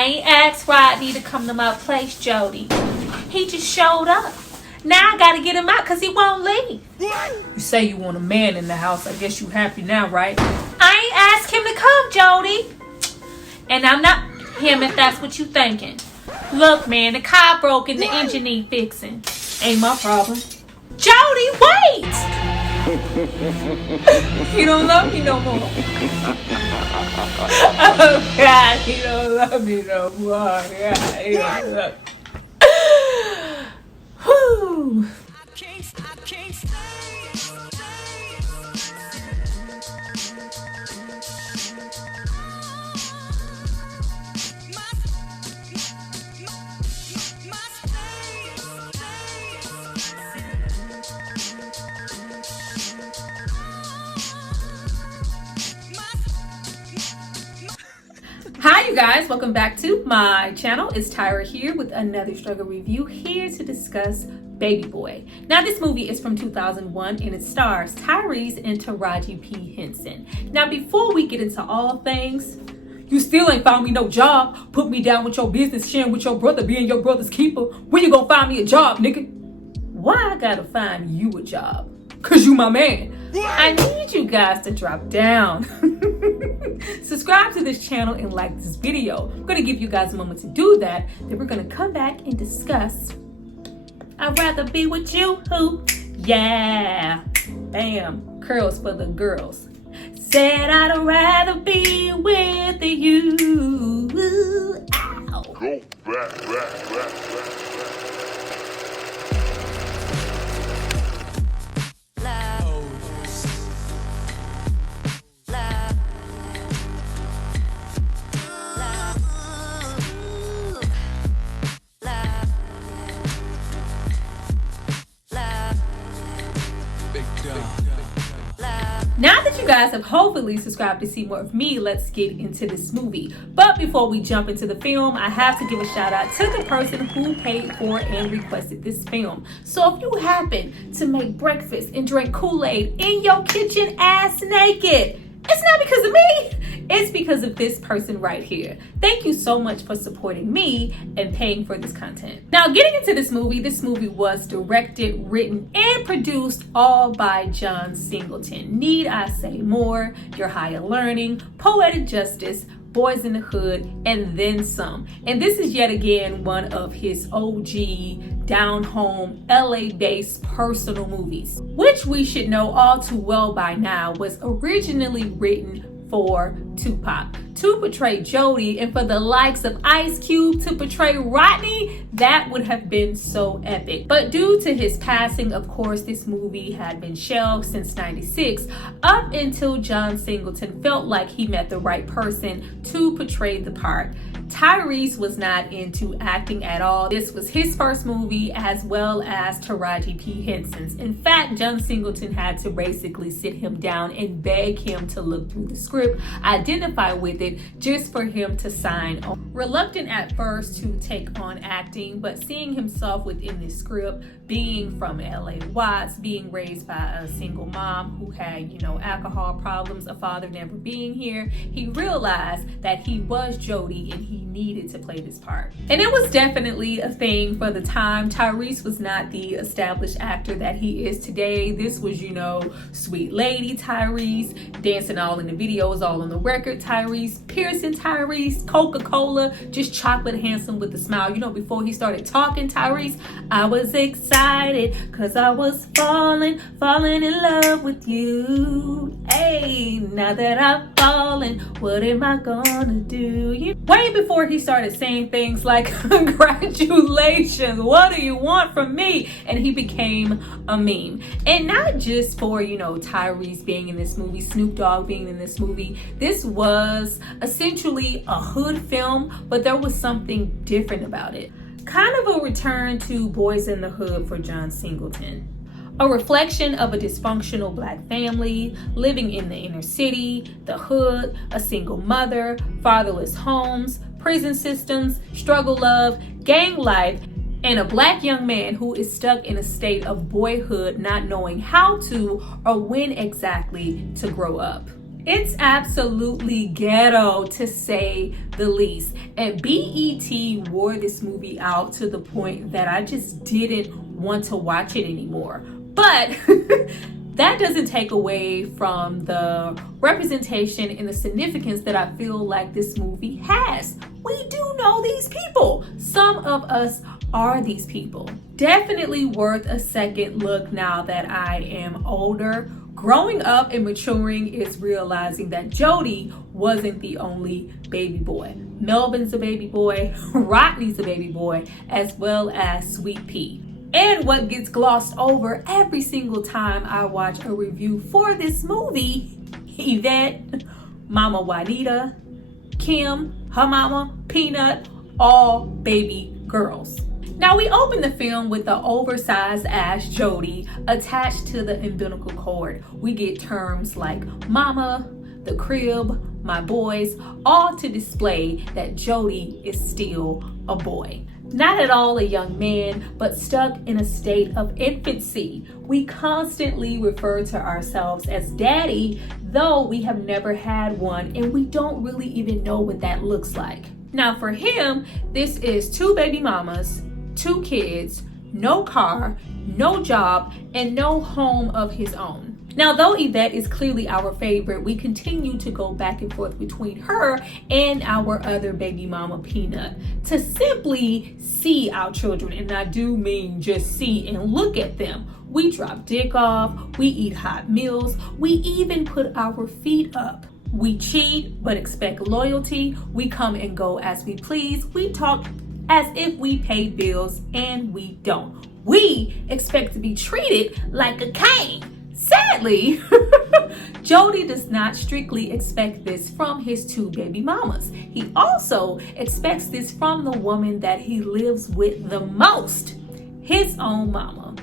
I ain't asked Rodney to come to my place, Jody. He just showed up. Now I gotta get him out because he won't leave. You say you want a man in the house. I guess you happy now, right? I ain't asked him to come, Jody. And I'm not him if that's what you thinking. Look, man, the car broke and the engine need fixing. Ain't my problem. Jody, wait! You don't love me no more. Oh, God, he don't love me no more. God, he don't love me. Whew. Hi you guys, welcome back to my channel. It's Tyra here with another struggle review, here to discuss Baby Boy. Now this movie is from 2001 and it stars Tyrese and Taraji P. Henson. Now before we get into all things, you still ain't found me no job. Put me down with your business, sharing with your brother, being your brother's keeper. When you gonna find me a job, nigga? Why I gotta find you a job? Cause you my man. I need you guys to drop down. Subscribe to this channel and like this video. I'm gonna give you guys a moment to do that. Then we're gonna come back and discuss I'd rather be with you. Who? Yeah. Bam. Curls for the girls. Said I'd rather be with you. Ow. Go back. Now that you guys have hopefully subscribed to see more of me, let's get into this movie. But before we jump into the film, I have to give a shout out to the person who paid for and requested this film. So if you happen to make breakfast and drink Kool-Aid in your kitchen ass naked, it's not because of me, it's because of this person right here. Thank you so much for supporting me and paying for this content. Now getting into this movie was directed, written, and produced all by John Singleton. Need I say more? Your Higher Learning, Poetic Justice, Boys in the Hood, and then some. And this is yet again one of his OG, down-home, LA-based personal movies, which we should know all too well by now was originally written for Tupac to portray Jody, and for the likes of Ice Cube to portray Rodney. That would have been so epic. But due to his passing, of course, this movie had been shelved since '96 up until John Singleton felt like he met the right person to portray the part. Tyrese was not into acting at all. This was his first movie, as well as Taraji P. Henson's. In fact, John Singleton had to basically sit him down and beg him to look through the script, identify with it, just for him to sign on. Reluctant at first to take on acting, but seeing himself within this script, being from LA Watts, being raised by a single mom who had, alcohol problems, a father never being here, he realized that he was Jody and he needed to play this part. And it was definitely a thing for the time. Tyrese was not the established actor that he is today. This was, sweet lady Tyrese, dancing all in the videos, all on the record Tyrese, piercing Tyrese, Coca-Cola, just chocolate handsome with a smile. Before he started talking Tyrese, I was excited because I was falling in love with you. Hey, now that I've fallen, what am I gonna do? Way before he started saying things like, congratulations, what do you want from me? And he became a meme. And not just for, Tyrese being in this movie, Snoop Dogg being in this movie. This was essentially a hood film, but there was something different about it. Kind of a return to Boys in the Hood for John Singleton. A reflection of a dysfunctional Black family, living in the inner city, the hood, a single mother, fatherless homes, prison systems, struggle love, gang life, and a Black young man who is stuck in a state of boyhood, not knowing how to or when exactly to grow up. It's absolutely ghetto, to say the least. And BET wore this movie out to the point that I just didn't want to watch it anymore. But that doesn't take away from the representation and the significance that I feel like this movie has. We do know these people. Some of us are these people. Definitely worth a second look now that I am older. Growing up and maturing is realizing that Jody wasn't the only baby boy. Melvin's a baby boy, Rodney's a baby boy, as well as Sweet Pea. And what gets glossed over every single time I watch a review for this movie, Yvette, Mama Juanita, Kim, her mama, Peanut, all baby girls. Now, we open the film with the oversized ass Jody attached to the umbilical cord. We get terms like mama, the crib, my boys, all to display that Jody is still a boy. Not at all a young man, but stuck in a state of infancy. We constantly refer to ourselves as daddy, though we have never had one and we don't really even know what that looks like. Now for him, this is 2 baby mamas, 2 kids, no car, no job, and no home of his own. Now, though Yvette is clearly our favorite, we continue to go back and forth between her and our other baby mama, Peanut, to simply see our children, and I do mean just see and look at them. We drop dick off, we eat hot meals, we even put our feet up. We cheat but expect loyalty, we come and go as we please, we talk as if we pay bills, and we don't. We expect to be treated like a king. Sadly, Jody does not strictly expect this from his 2 baby mamas. He also expects this from the woman that he lives with the most, his own mama.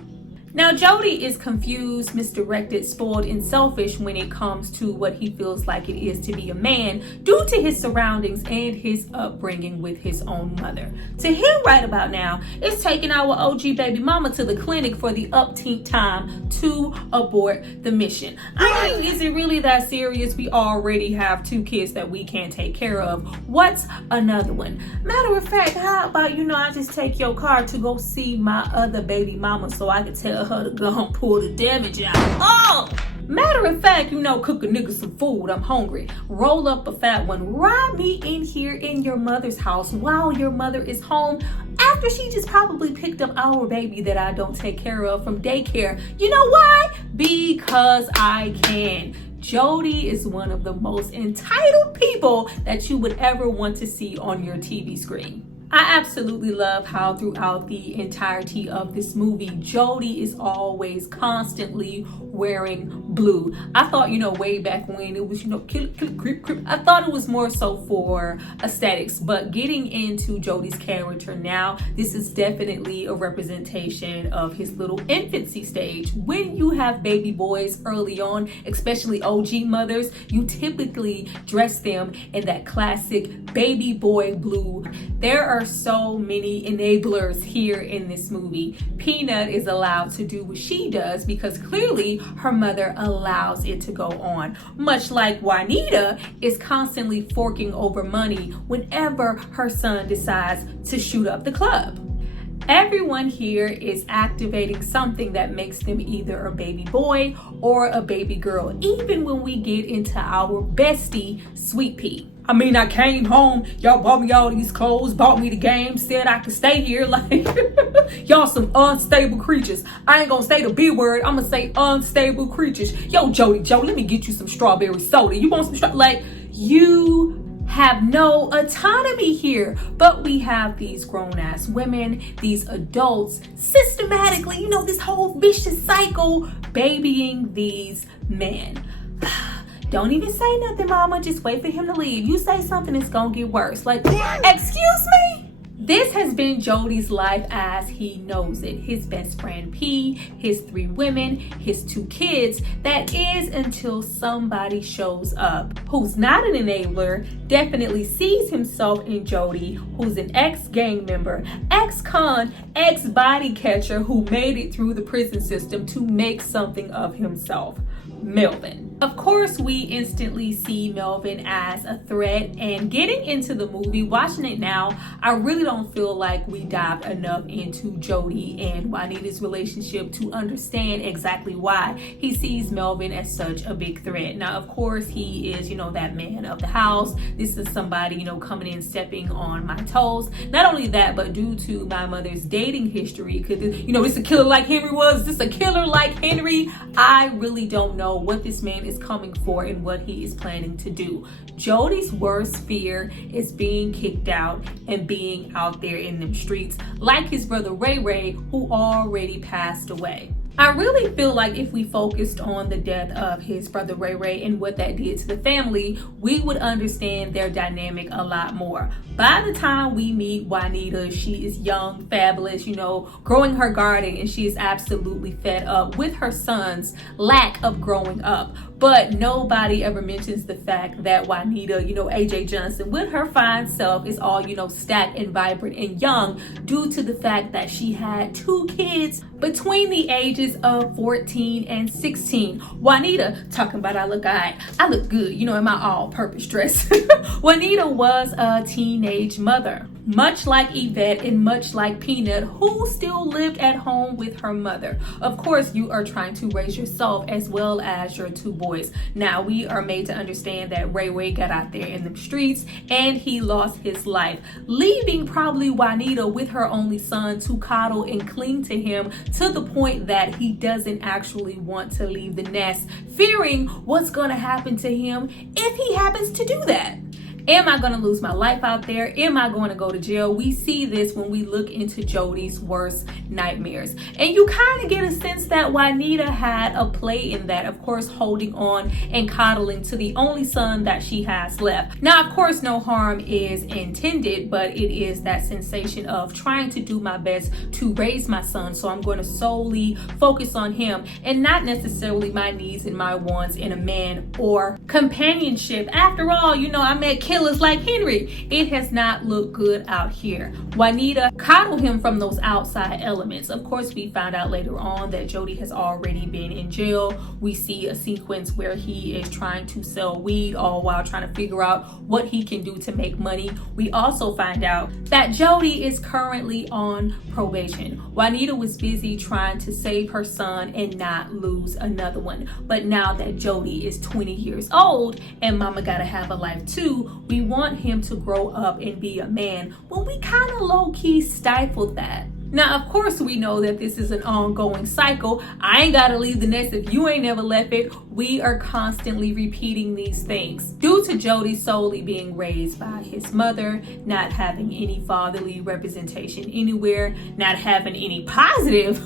Now, Jody is confused, misdirected, spoiled, and selfish when it comes to what he feels like it is to be a man due to his surroundings and his upbringing with his own mother. To him right about now, it's taking our OG baby mama to the clinic for the upteenth time to abort the mission. I mean, is it really that serious? We already have 2 kids that we can't take care of. What's another one? Matter of fact, how about, I just take your car to go see my other baby mama so I can tell her to go and pull the damage out. Oh! Matter of fact, cook a nigga some food. I'm hungry. Roll up a fat one. Ride me in here in your mother's house while your mother is home after she just probably picked up our baby that I don't take care of from daycare. You know why? Because I can. Jody is one of the most entitled people that you would ever want to see on your TV screen. I absolutely love how throughout the entirety of this movie, Jody is always constantly wearing blue. I thought, way back when it was, kill, creep. I thought it was more so for aesthetics, but getting into Jody's character now, this is definitely a representation of his little infancy stage. When you have baby boys early on, especially OG mothers, you typically dress them in that classic baby boy blue. There are so many enablers here in this movie. Peanut is allowed to do what she does because clearly her mother allows it to go on. Much like Juanita is constantly forking over money whenever her son decides to shoot up the club. Everyone here is activating something that makes them either a baby boy or a baby girl, even when we get into our bestie, Sweet Pea. I mean, I came home, y'all bought me all these clothes, bought me the game, said I could stay here. Like, y'all some unstable creatures. I ain't gonna say the B word, I'm gonna say unstable creatures. Yo, Jody, let me get you some strawberry soda. You want some like, you have no autonomy here. But we have these grown-ass women, these adults, systematically, this whole vicious cycle, babying these men. Don't even say nothing, mama. Just wait for him to leave. You say something, it's gonna get worse. Like, excuse me? This has been Jody's life as he knows it. His best friend P, his 3 women, his 2 kids. That is until somebody shows up who's not an enabler, definitely sees himself in Jody, who's an ex-gang member, ex-con, ex-body catcher who made it through the prison system to make something of himself. Melvin. Of course, we instantly see Melvin as a threat, and getting into the movie, watching it now, I really don't feel like we dived enough into Jody and Juanita's relationship to understand exactly why he sees Melvin as such a big threat. Now, of course, he is, that man of the house. This is somebody, coming in, stepping on my toes. Not only that, but due to my mother's dating history, because, this a killer like Henry was, this a killer like Henry, I really don't know what this man is coming for and what he is planning to do. Jody's worst fear is being kicked out and being out there in them streets like his brother Ray Ray, who already passed away. I really feel like if we focused on the death of his brother Ray Ray and what that did to the family, we would understand their dynamic a lot more. By the time we meet Juanita, she is young, fabulous, growing her garden, and she is absolutely fed up with her son's lack of growing up. But nobody ever mentions the fact that Juanita, AJ Johnson, with her fine self, is all, stacked and vibrant and young due to the fact that she had 2 kids between the ages of 14 and 16. Juanita, talking about I look good, in my all-purpose dress. Juanita was a teenage mother, much like Yvette and much like Peanut, who still lived at home with her mother. Of course, you are trying to raise yourself as well as your 2 boys. Now, we are made to understand that Ray Ray got out there in the streets and he lost his life, leaving probably Juanita with her only son to coddle and cling to him to the point that he doesn't actually want to leave the nest, fearing what's going to happen to him if he happens to do that. Am I going to lose my life out there? Am I going to go to jail? We see this when we look into Jody's worst nightmares. And you kind of get a sense that Juanita had a play in that, of course, holding on and coddling to the only son that she has left. Now, of course, no harm is intended, but it is that sensation of trying to do my best to raise my son. So I'm going to solely focus on him and not necessarily my needs and my wants in a man or companionship. After all, I met killers like Henry. It has not looked good out here. Juanita coddled him from those outside elements. Of course, we found out later on that Jody has already been in jail. We see a sequence where he is trying to sell weed all while trying to figure out what he can do to make money. We also find out that Jody is currently on probation. Juanita was busy trying to save her son and not lose another one. But now that Jody is 20 years old and mama gotta have a life too, we want him to grow up and be a man, when we kind of low-key stifled that. Now, of course, we know that this is an ongoing cycle. I ain't gotta leave the nest if you ain't never left it. We are constantly repeating these things. Due to Jody solely being raised by his mother, not having any fatherly representation anywhere, not having any positive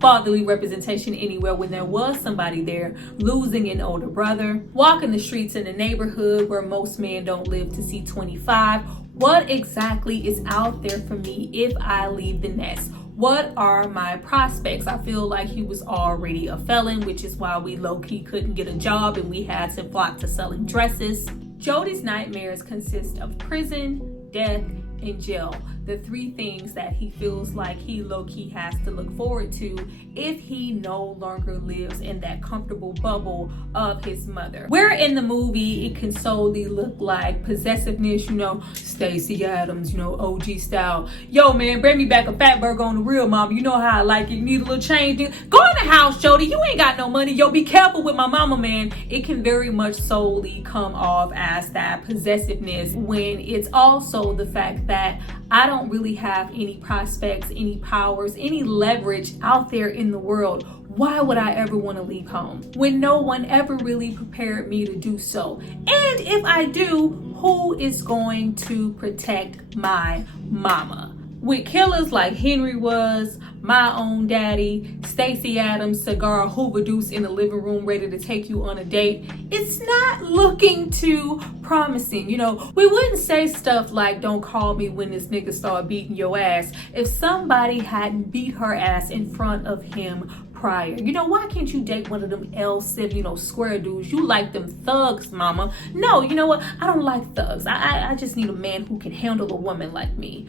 fatherly representation anywhere when there was somebody there, losing an older brother, walking the streets in the neighborhood where most men don't live to see 25. What exactly is out there for me if I leave the nest? What are my prospects? I feel like he was already a felon, which is why we low-key couldn't get a job and we had to flock to selling dresses. Jody's nightmares consist of prison, death, and jail. The 3 things that he feels like he low-key has to look forward to if he no longer lives in that comfortable bubble of his mother. Where in the movie it can solely look like possessiveness, Stacey Adams, OG style. Yo, man, bring me back a fat burger on the real, mama. You know how I like it. Need a little change. Go in the house, Jody. You ain't got no money. Yo, be careful with my mama, man. It can very much solely come off as that possessiveness when it's also the fact that I don't really have any prospects, any powers, any leverage out there in the world. Why would I ever want to leave home when no one ever really prepared me to do so? And if I do, who is going to protect my mama? With killers like Henry was, my own daddy, Stacey Adams, cigar Hoover Deuce in the living room ready to take you on a date, it's not looking too promising. We wouldn't say stuff like, don't call me when this nigga start beating your ass, if somebody hadn't beat her ass in front of him prior. Why can't you date one of them L7, square dudes? You like them thugs, mama. No, you know what? I don't like thugs. I just need a man who can handle a woman like me.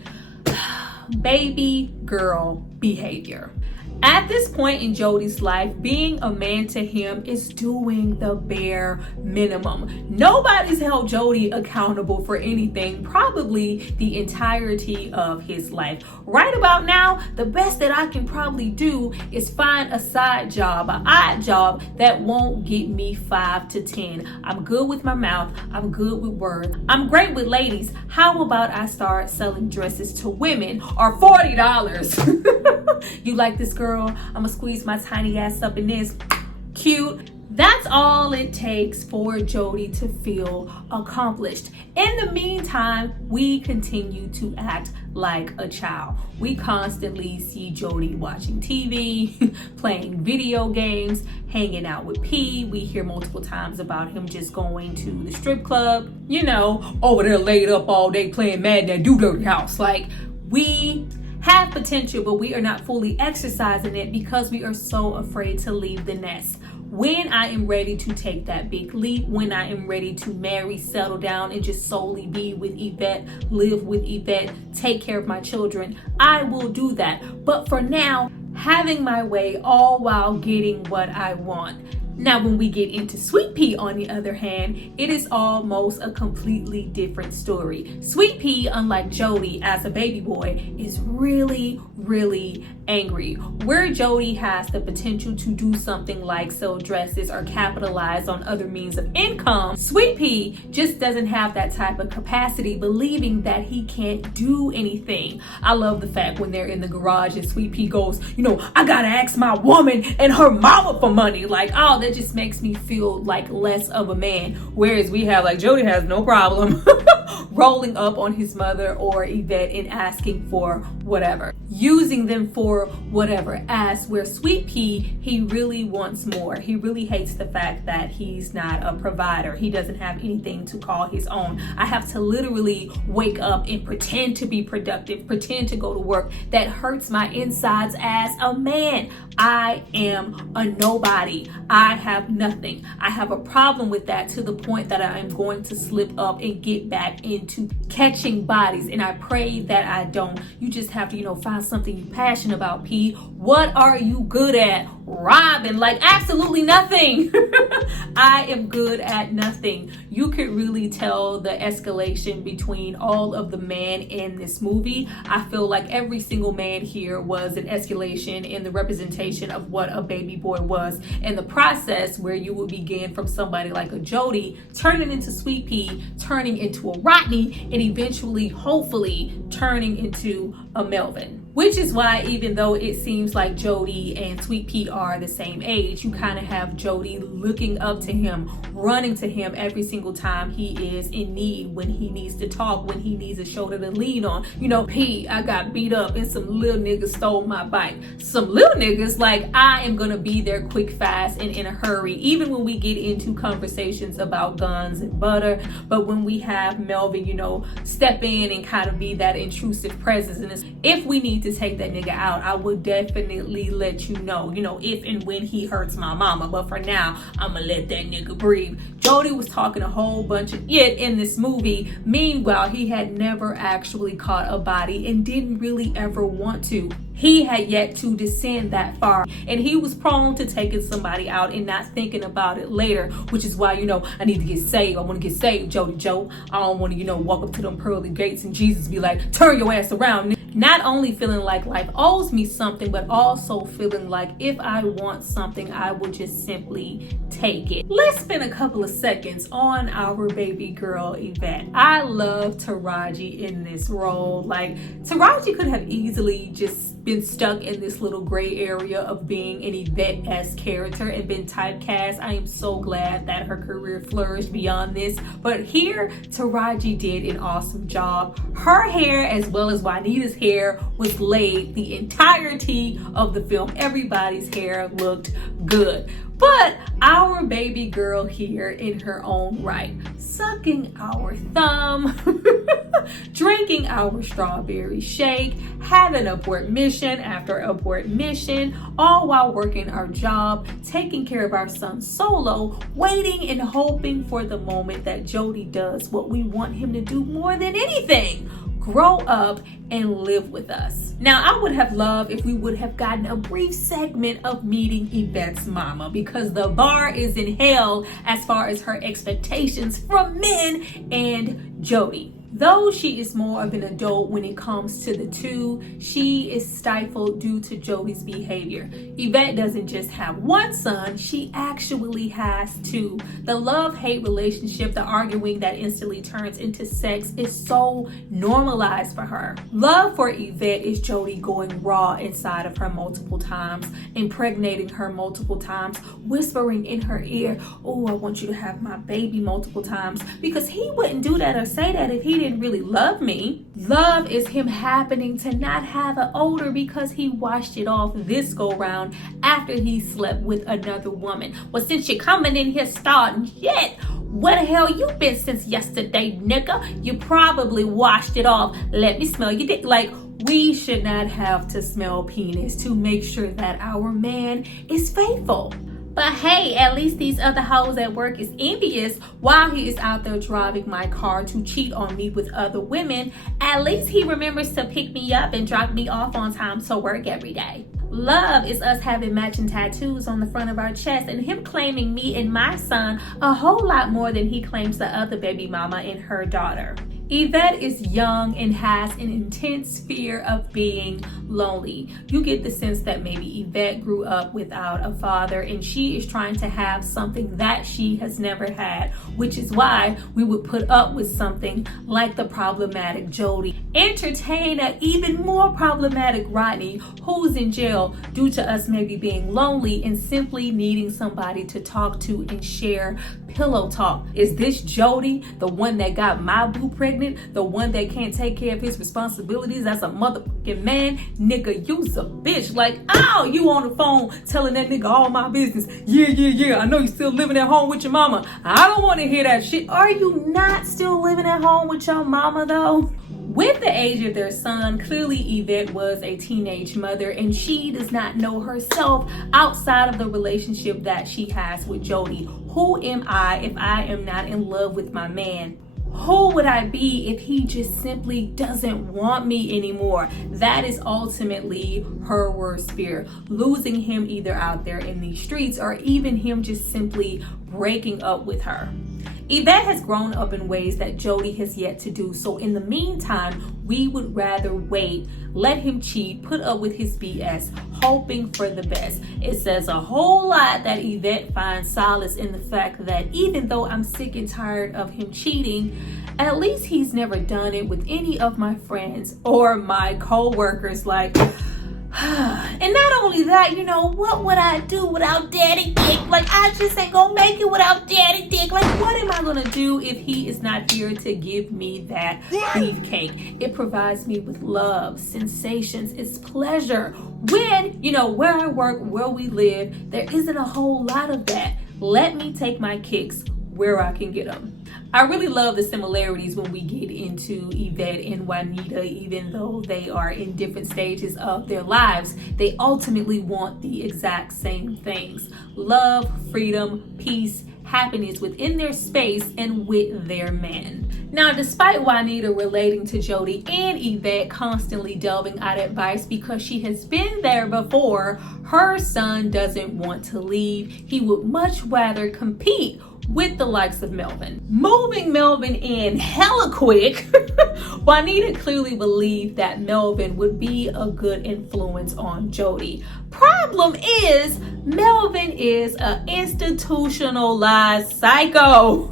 Baby girl behavior. At this point in Jody's life, being a man to him is doing the bare minimum. Nobody's held Jody accountable for anything, probably the entirety of his life. Right about now, the best that I can probably do is find a side job, an odd job that won't get me 5 to 10. I'm good with my mouth. I'm good with words. I'm great with ladies. How about I start selling dresses to women or $40? You like this, girl? I'm gonna squeeze my tiny ass up in this. Cute. That's all it takes for Jody to feel accomplished. In the meantime, we continue to act like a child. We constantly see Jody watching TV, playing video games, hanging out with P. We hear multiple times about him just going to the strip club, you know, over there laid up all day playing Madden at Do Dirty House. Like, we have potential, but we are not fully exercising it because we are so afraid to leave the nest. When I am ready to take that big leap, when I am ready to marry, settle down, and just solely be with Yvette, live with Yvette, take care of my children, I will do that. But for now, having my way all while getting what I want. Now, when we get into Sweet Pea, on the other hand, it is almost a completely different story. Sweet Pea, unlike Jody as a baby boy, is really angry. Where Jody has the potential to do something like sell dresses or capitalize on other means of income, Sweet Pea just doesn't have that type of capacity, believing that he can't do anything. I love the fact when they're in the garage and Sweet Pea goes, you know, I gotta ask my woman and her mama for money. Like, oh, that just makes me feel like less of a man. Whereas we have, like, Jody has no problem rolling up on his mother or Yvette and asking for whatever, using them for whatever. As where Sweet Pea, he really wants more. He really hates the fact that he's not a provider. He doesn't have anything to call his own. I have to literally wake up and pretend to be productive, pretend to go to work. That hurts my insides as a man. I am a nobody. I have nothing. I have a problem with that, to the point that I am going to slip up and get back into catching bodies, and I pray that I don't. You just have to, you know, find something you're passionate about, P. What are you good at? Robbing. Like, absolutely nothing. I am good at nothing. You could really tell the escalation between all of the men in this movie. I feel like every single man here was an escalation in the representation of what a baby boy was, and the process where you would begin from somebody like a Jody turning into Sweet Pea, turning into a Rodney, and eventually, hopefully, turning into a Melvin. Which is why, even though it seems like Jody and Sweet Pea are the same age, you kind of have Jody looking up to him, running to him every single time he is in need, when he needs to talk, when he needs a shoulder to lean on. You know, P, I got beat up and some little niggas stole my bike. Some little niggas, like, I am gonna be there quick, fast, and in a hurry, even when we get into conversations about guns and butter. But when we have Melvin, you know, step in and kind of be that intrusive presence, and if we need to take that nigga out, I would definitely let you know, if and when he hurts my mama. But for now, I'ma let that nigga breathe. Jody was talking a whole bunch of shit in this movie. Meanwhile, he had never actually caught a body and didn't really ever want to. He had yet to descend that far, and he was prone to taking somebody out and not thinking about it later, which is why, I need to get saved. I want to get saved, Jody Joe. I don't want to, walk up to them pearly gates and Jesus be like, turn your ass around. Not only feeling like life owes me something, but also feeling like if I want something, I will just simply take it. Let's spend a couple of seconds on our baby girl, Yvette. I love Taraji in this role. Like, Taraji could have easily just been stuck in this little gray area of being an Yvette-esque character and been typecast. I am so glad that her career flourished beyond this. But here, Taraji did an awesome job. Her hair, as well as Juanita's hair, was laid the entirety of the film. Everybody's hair looked good. But our baby girl here, in her own right, sucking our thumb, drinking our strawberry shake, having abort mission after abort mission, all while working our job, taking care of our son solo, waiting and hoping for the moment that Jody does what we want him to do more than anything: grow up and live with us. Now, I would have loved if we would have gotten a brief segment of meeting Yvette's mama, because the bar is in hell as far as her expectations from men and Jody. Though she is more of an adult when it comes to the two, she is stifled due to Jody's behavior. Yvette doesn't just have one son, she actually has two. The love-hate relationship, the arguing that instantly turns into sex, is so normalized for her. Love for Yvette is Jody going raw inside of her multiple times, impregnating her multiple times, whispering in her ear, "Oh, I want you to have my baby," multiple times, because he wouldn't do that or say that if he didn't really love me. Love is him happening to not have an odor because he washed it off this go round after he slept with another woman. Well, since you're coming in here starting shit, where the hell you been since yesterday, nigga? You probably washed it off. Let me smell your dick. Like, we should not have to smell penis to make sure that our man is faithful. But hey, at least these other hoes at work is envious while he is out there driving my car to cheat on me with other women. At least he remembers to pick me up and drop me off on time to work every day. Love is us having matching tattoos on the front of our chest and him claiming me and my son a whole lot more than he claims the other baby mama and her daughter. Yvette is young and has an intense fear of being lonely. You get the sense that maybe Yvette grew up without a father and she is trying to have something that she has never had, which is why we would put up with something like the problematic Jody. Entertain an even more problematic Rodney, who's in jail due to us maybe being lonely and simply needing somebody to talk to and share pillow talk. Is this Jody, the one that got my boo pregnant? The one that can't take care of his responsibilities as a motherfucking man? Nigga, you's a bitch. Like, oh, you on the phone telling that nigga all my business. Yeah. I know you still living at home with your mama. I don't want to hear that shit. Are you not still living at home with your mama though? With the age of their son, clearly Yvette was a teenage mother and she does not know herself outside of the relationship that she has with Jody. Who am I if I am not in love with my man? Who would I be if he just simply doesn't want me anymore? That is ultimately her worst fear. Losing him either out there in these streets or even him just simply breaking up with her. Yvette has grown up in ways that Jody has yet to do. So in the meantime, we would rather wait, let him cheat, put up with his BS, hoping for the best. It says a whole lot that Yvette finds solace in the fact that even though I'm sick and tired of him cheating, at least he's never done it with any of my friends or my co-workers. Like, and not only that, you know, what would I do without daddy dick? Like, I just ain't gonna make it without daddy dick. Like, what am I gonna do if he is not here to give me that beefcake? It provides me with love, sensations, it's pleasure. When, you know, where I work, where we live, there isn't a whole lot of that. Let me take my kicks where I can get them. I really love the similarities when we get into Yvette and Juanita. Even though they are in different stages of their lives, they ultimately want the exact same things: love, freedom, peace, happiness within their space and with their man. Now, despite Juanita relating to Jody and Yvette constantly delving out advice because she has been there before, her son doesn't want to leave. He would much rather compete with the likes of Melvin. Moving Melvin in hella quick, Juanita clearly believed that Melvin would be a good influence on Jody. Problem is, Melvin is an institutionalized psycho.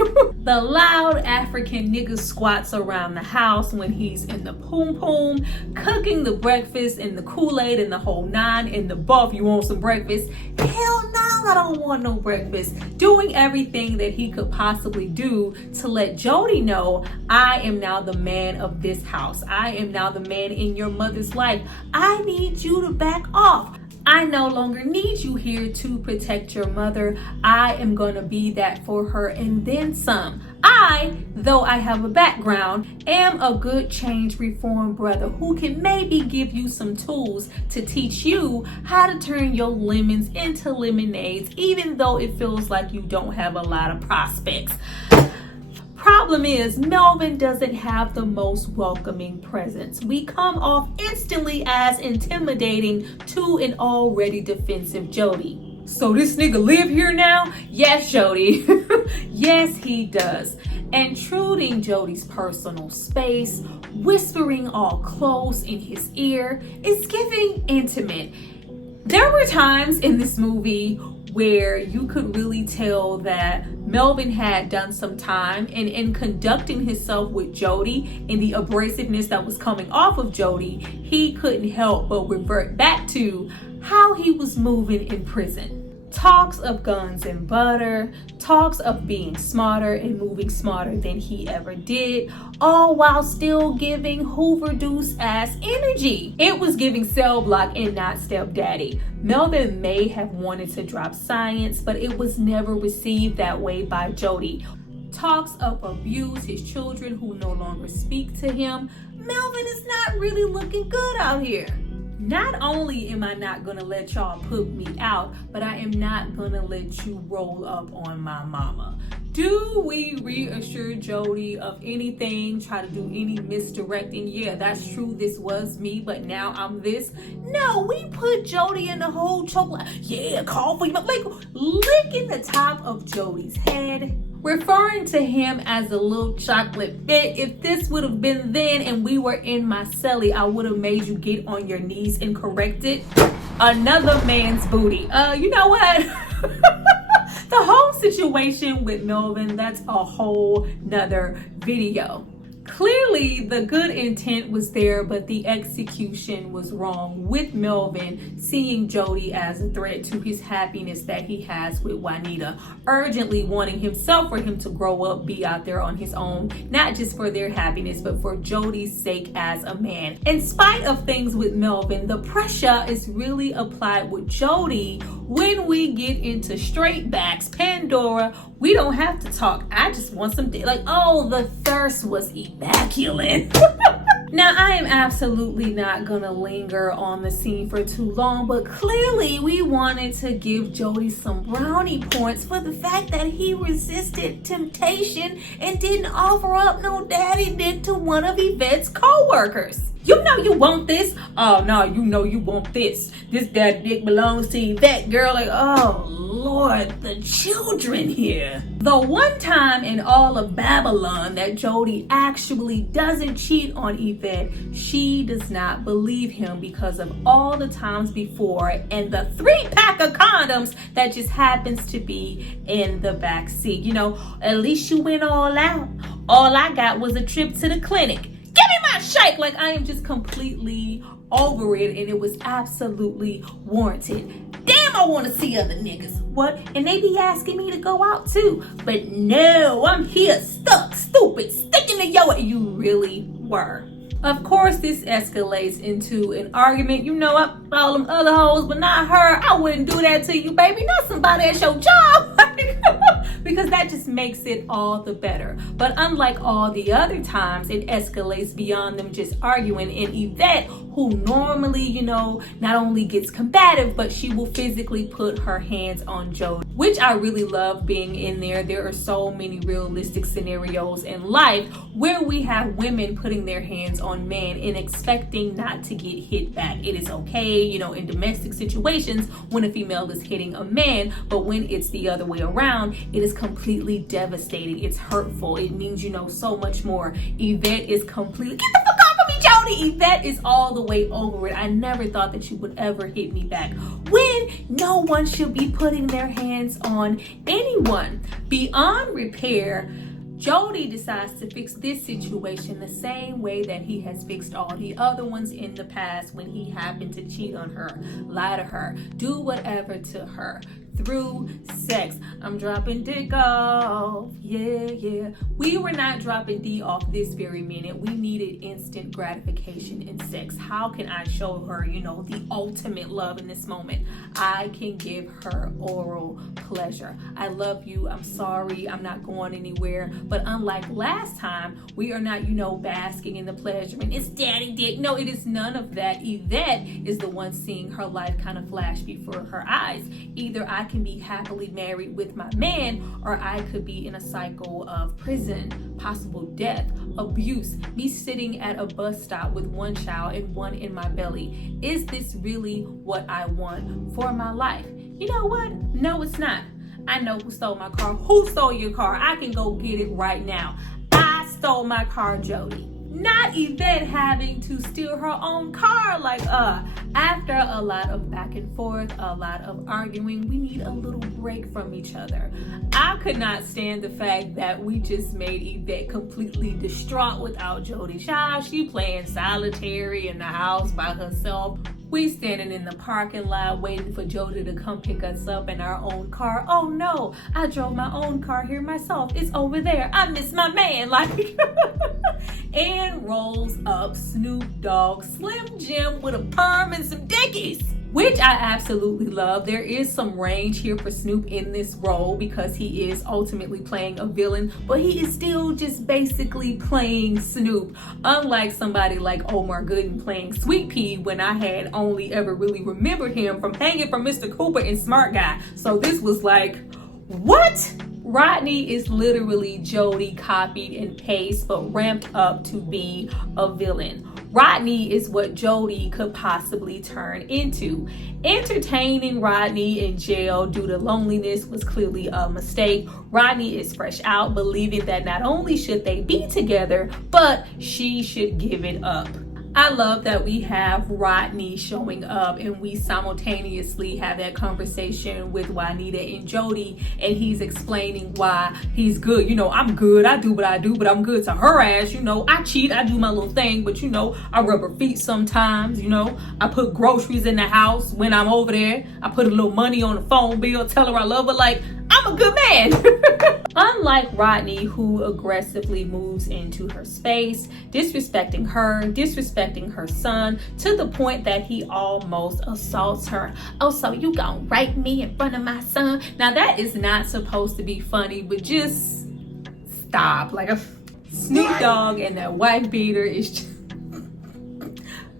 The loud African nigga squats around the house when he's in the poom poom, cooking the breakfast and the Kool-Aid and the whole nine in the buff. You want some breakfast? Hell no, I don't want no breakfast. Doing everything that he could possibly do to let Jody know, I am now the man of this house. I am now the man in your mother's life. I need you to back off. I no longer need you here to protect your mother. I am going to be that for her and then some. I, though I have a background, am a good change reform brother who can maybe give you some tools to teach you how to turn your lemons into lemonades, even though it feels like you don't have a lot of prospects. problem is Melvin doesn't have the most welcoming presence. We come off instantly as intimidating to an already defensive Jody. So this nigga live here now? Yes, Jody. Yes, he does. Intruding Jody's personal space, whispering all close in his ear, is giving intimate. There were times in this movie where you could really tell that Melvin had done some time, and in conducting himself with Jody and the abrasiveness that was coming off of Jody, he couldn't help but revert back to how he was moving in prison. Talks of guns and butter, talks of being smarter and moving smarter than he ever did, all while still giving Hoover Deuce ass energy. It was giving cell block and not stepdaddy. Melvin may have wanted to drop science, but it was never received that way by Jody. Talks of abuse, his children who no longer speak to him. Melvin is not really looking good out here. Not only am I not gonna let y'all put me out, but I am not gonna let you roll up on my mama. Do we reassure Jody of anything, try to do any misdirecting? Yeah, that's true, this was me, but now I'm this. No, we put Jody in the whole choke line. Yeah, call for you, like licking the top of Jody's head, referring to him as a little chocolate bit. If this would have been then and we were in my celly, I would have made you get on your knees and correct it. Another man's booty. You know what? The whole situation with Melvin, that's a whole nother video. Clearly, the good intent was there, but the execution was wrong, with Melvin seeing Jody as a threat to his happiness that he has with Juanita, urgently wanting himself for him to grow up, be out there on his own, not just for their happiness, but for Jody's sake as a man. In spite of things with Melvin, the pressure is really applied with Jody when we get into straight backs. Pandora, we don't have to talk. I just want some like, oh, the thirst was immaculate. Now, I am absolutely not gonna linger on the scene for too long, but clearly we wanted to give Jody some brownie points for the fact that he resisted temptation and didn't offer up no daddy dick to one of Yvette's co-workers. You know you want this. Oh no, you know you want this. This daddy dick belongs to Yvette, girl. Like, oh Lord, the children here. The one time in all of Babylon that Jody actually doesn't cheat on Yvette, she does not believe him because of all the times before and the 3-pack of condoms that just happens to be in the back seat. You know, at least you went all out. All I got was a trip to the clinic. Give me my shake. Like, I am just completely over it, and it was absolutely warranted. Damn, I want to see other niggas. What? And they be asking me to go out too. But no, I'm here stuck, stupid, sticking to yo. You really were. Of course, this escalates into an argument. You know, I all them other hoes, but not her. I wouldn't do that to you, baby. Not somebody at your job. Because that just makes it all the better. But unlike all the other times, it escalates beyond them just arguing. And Yvette, who normally, you know, not only gets combative, but she will physically put her hands on Jody, which I really love being in there. There are so many realistic scenarios in life where we have women putting their hands on men and expecting not to get hit back. It is okay, you know, in domestic situations when a female is hitting a man, but when it's the other way around, it is completely devastating. It's hurtful. It means you know so much more. Yvette is completely, get the fuck off of me, Jody. Yvette is all the way over it. I never thought that you would ever hit me back. When no one should be putting their hands on anyone. Beyond repair, Jody decides to fix this situation the same way that he has fixed all the other ones in the past when he happened to cheat on her, lie to her, do whatever to her through sex. I'm dropping dick off. Yeah. We were not dropping D off this very minute. We needed instant gratification in sex. How can I show her, you know, the ultimate love in this moment? I can give her oral pleasure. I love you. I'm sorry. I'm not going anywhere. But unlike last time, we are not, you know, basking in the pleasure and it's daddy dick. No, it is none of that. Yvette is the one seeing her life kind of flash before her eyes. Either I can be happily married with my man, or I could be in a cycle of prison, possible death, abuse, me sitting at a bus stop with one child and one in my belly. Is this really what I want for my life? You know what? No, it's not. I know who stole my car. Who stole your car? I can go get it right now. I stole my car, Jody. Not Yvette having to steal her own car. After a lot of back and forth, a lot of arguing, we need a little break from each other. I could not stand the fact that we just made Yvette completely distraught without Jody. Child, she playing solitary in the house by herself. We standing in the parking lot waiting for Jody to come pick us up in our own car. Oh no, I drove my own car here myself. It's over there. I miss my man. And rolls up Snoop Dogg, Slim Jim with a perm and some dickies, which I absolutely love. There is some range here for Snoop in this role because he is ultimately playing a villain, but he is still just basically playing Snoop. Unlike somebody like Omar Gooding playing Sweet Pea, when I had only ever really remembered him from Hanging from Mr. Cooper and Smart Guy. So this was like, what? Rodney is literally Jody copied and pasted, but ramped up to be a villain. Rodney is what Jody could possibly turn into. Entertaining Rodney in jail due to loneliness was clearly a mistake. Rodney is fresh out, believing that not only should they be together, but she should give it up. I love that we have Rodney showing up and we simultaneously have that conversation with Juanita and Jody, and he's explaining why he's good. I'm good. I do what I do, but I'm good to her ass. I cheat. I do my little thing, but I rub her feet sometimes. I put groceries in the house when I'm over there. I put a little money on the phone bill, tell her I love her. I'm a good man. Unlike Rodney, who aggressively moves into her space, disrespecting her son, to the point that he almost assaults her. Oh, so you gonna rape me in front of my son? Now that is not supposed to be funny, but just stop. Snoop Dogg and that wife beater is just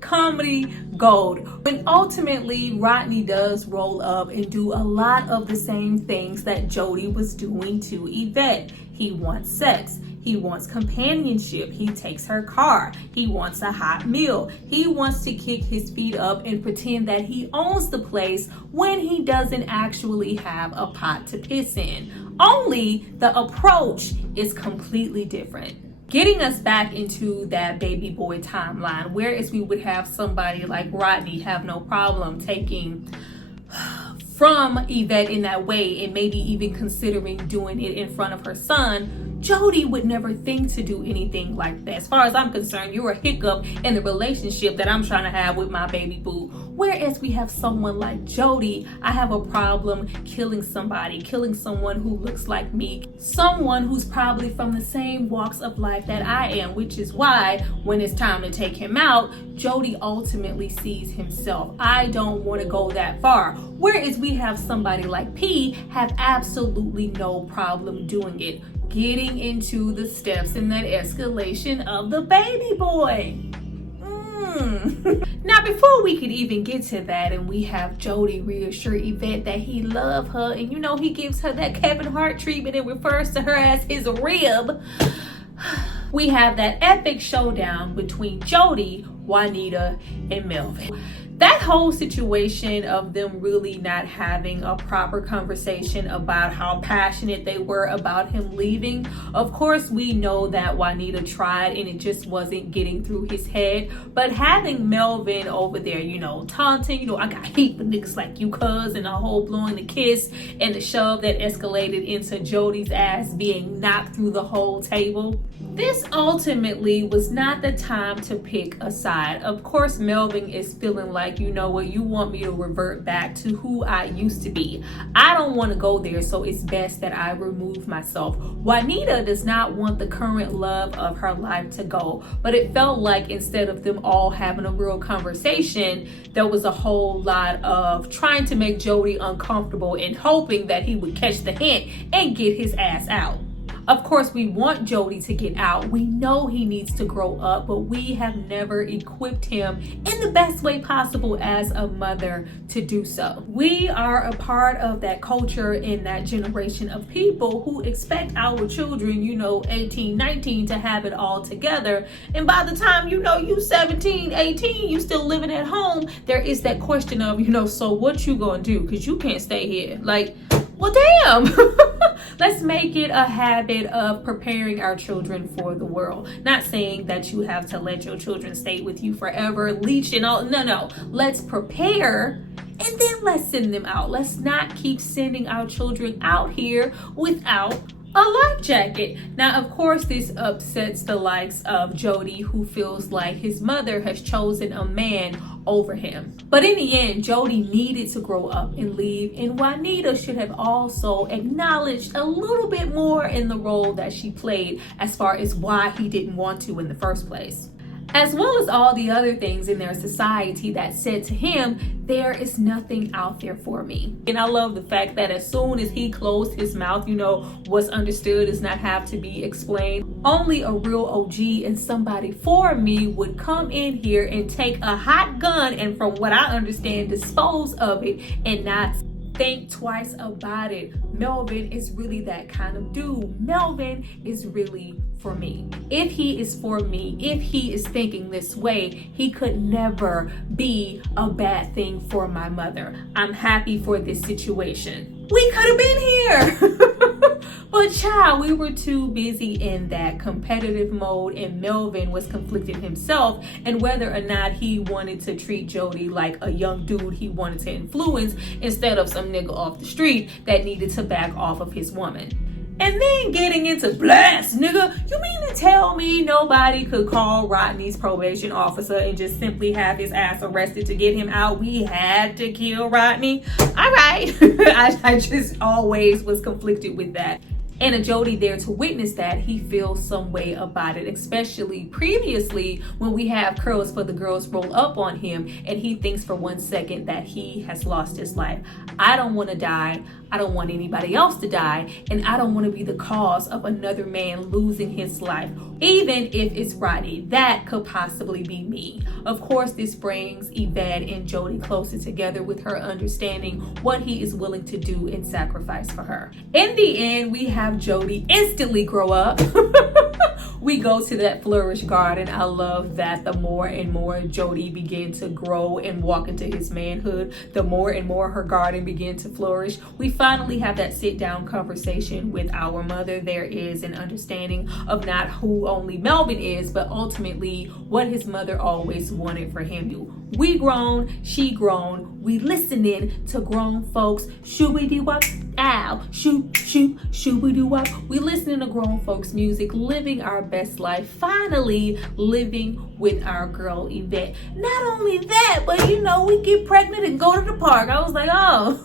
comedy gold. But ultimately, Rodney does roll up and do a lot of the same things that Jody was doing to Yvette. He wants sex. He wants companionship. He takes her car. He wants a hot meal. He wants to kick his feet up and pretend that he owns the place when he doesn't actually have a pot to piss in. Only the approach is completely different. Getting us back into that baby boy timeline, whereas we would have somebody like Rodney have no problem taking from Yvette in that way and maybe even considering doing it in front of her son, Jody would never think to do anything like that. As far as I'm concerned, you're a hiccup in the relationship that I'm trying to have with my baby boo. Whereas we have someone like Jody, I have a problem killing somebody, killing someone who looks like me, someone who's probably from the same walks of life that I am, which is why when it's time to take him out, Jody ultimately sees himself. I don't want to go that far. Whereas we have somebody like P have absolutely no problem doing it. Getting into the steps in that escalation of the baby boy. Now, before we could even get to that, and we have Jody reassure Yvette that he loves her, and he gives her that Kevin Hart treatment and refers to her as his rib. We have that epic showdown between Jody, Juanita, and Melvin. That whole situation of them really not having a proper conversation about how passionate they were about him leaving. Of course, we know that Juanita tried and it just wasn't getting through his head. But having Melvin over there, taunting, I got heat for niggas like you, cuz, and a whole blowing the kiss and the shove that escalated into Jody's ass being knocked through the whole table. This ultimately was not the time to pick a side. Of course, Melvin is feeling like, you want me to revert back to who I used to be. I don't want to go there, so it's best that I remove myself. Juanita does not want the current love of her life to go, but it felt like instead of them all having a real conversation, there was a whole lot of trying to make Jody uncomfortable and hoping that he would catch the hint and get his ass out. Of course, we want Jody to get out. We know he needs to grow up, but we have never equipped him in the best way possible as a mother to do so. We are a part of that culture in that generation of people who expect our children, 18, 19 to have it all together. And by the time, you 17, 18, you still living at home, there is that question of, so what you gonna do? Because you can't stay here. Like, well, damn. Let's make it a habit of preparing our children for the world. Not saying that you have to let your children stay with you forever, leashed and all. No. Let's prepare and then let's send them out. Let's not keep sending our children out here without a life jacket. Now, of course, this upsets the likes of Jody, who feels like his mother has chosen a man over him. But in the end, Jody needed to grow up and leave, and Juanita should have also acknowledged a little bit more in the role that she played as far as why he didn't want to in the first place. As well as all the other things in their society that said to him, there is nothing out there for me. And I love the fact that as soon as he closed his mouth, what's understood does not have to be explained. Only a real OG and somebody for me would come in here and take a hot gun and, from what I understand, dispose of it and not think twice about it. Melvin is really that kind of dude. Melvin is really for me. If he is for me, if he is thinking this way, he could never be a bad thing for my mother. I'm happy for this situation. We could have been here. But child, we were too busy in that competitive mode, and Melvin was conflicted himself and whether or not he wanted to treat Jody like a young dude he wanted to influence instead of some nigga off the street that needed to back off of his woman. And then getting into blast, nigga. You mean to tell me nobody could call Rodney's probation officer and just simply have his ass arrested to get him out? We had to kill Rodney. All right. I just always was conflicted with that. And a Jody there to witness that, he feels some way about it, especially previously when we have Curls for the Girls roll up on him and he thinks for 1 second that he has lost his life. I don't want to die. I don't want anybody else to die. And I don't want to be the cause of another man losing his life. Even if it's Rodney, that could possibly be me. Of course, this brings Yvette and Jody closer together with her understanding what he is willing to do and sacrifice for her. In the end, we have Jody instantly grow up. We go to that Flourish garden. I love that the more and more Jody began to grow and walk into his manhood, the more and more her garden began to flourish. We finally have that sit down conversation with our mother. There is an understanding of not who only Melvin is, but ultimately what his mother always wanted for him to. We grown, she grown, we listening to grown folks. Shoo-be-dee-wop, ow, shoo-be-doo-wop. We listening to grown folks music, living our best life, finally living with our girl Yvette. Not only that, but we get pregnant and go to the park. I was like, oh.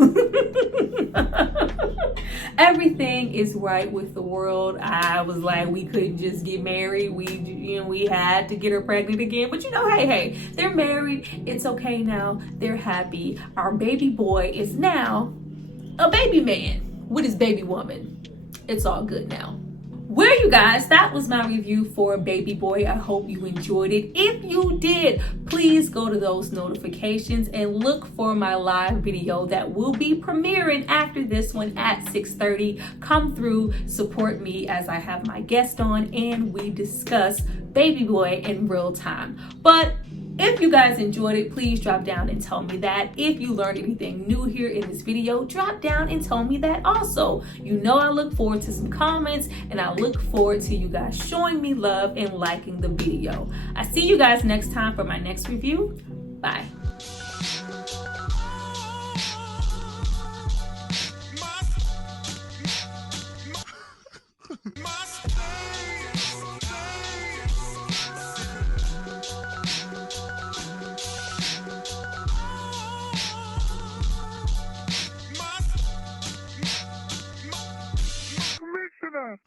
Everything is right with the world. I was like, we couldn't just get married. We had to get her pregnant again. But hey, they're married. It's okay now. They're happy. Our baby boy is now a baby man with his baby woman. It's all good now. Well, you guys, that was my review for Baby Boy. I hope you enjoyed it. If you did, please go to those notifications and look for my live video that will be premiering after this one at 6:30. Come through, support me as I have my guest on and we discuss Baby Boy in real time. But if you guys enjoyed it, please drop down and tell me that. If you learned anything new here in this video, drop down and tell me that also. I look forward to some comments and I look forward to you guys showing me love and liking the video. I see you guys next time for my next review. Bye. Commissioner!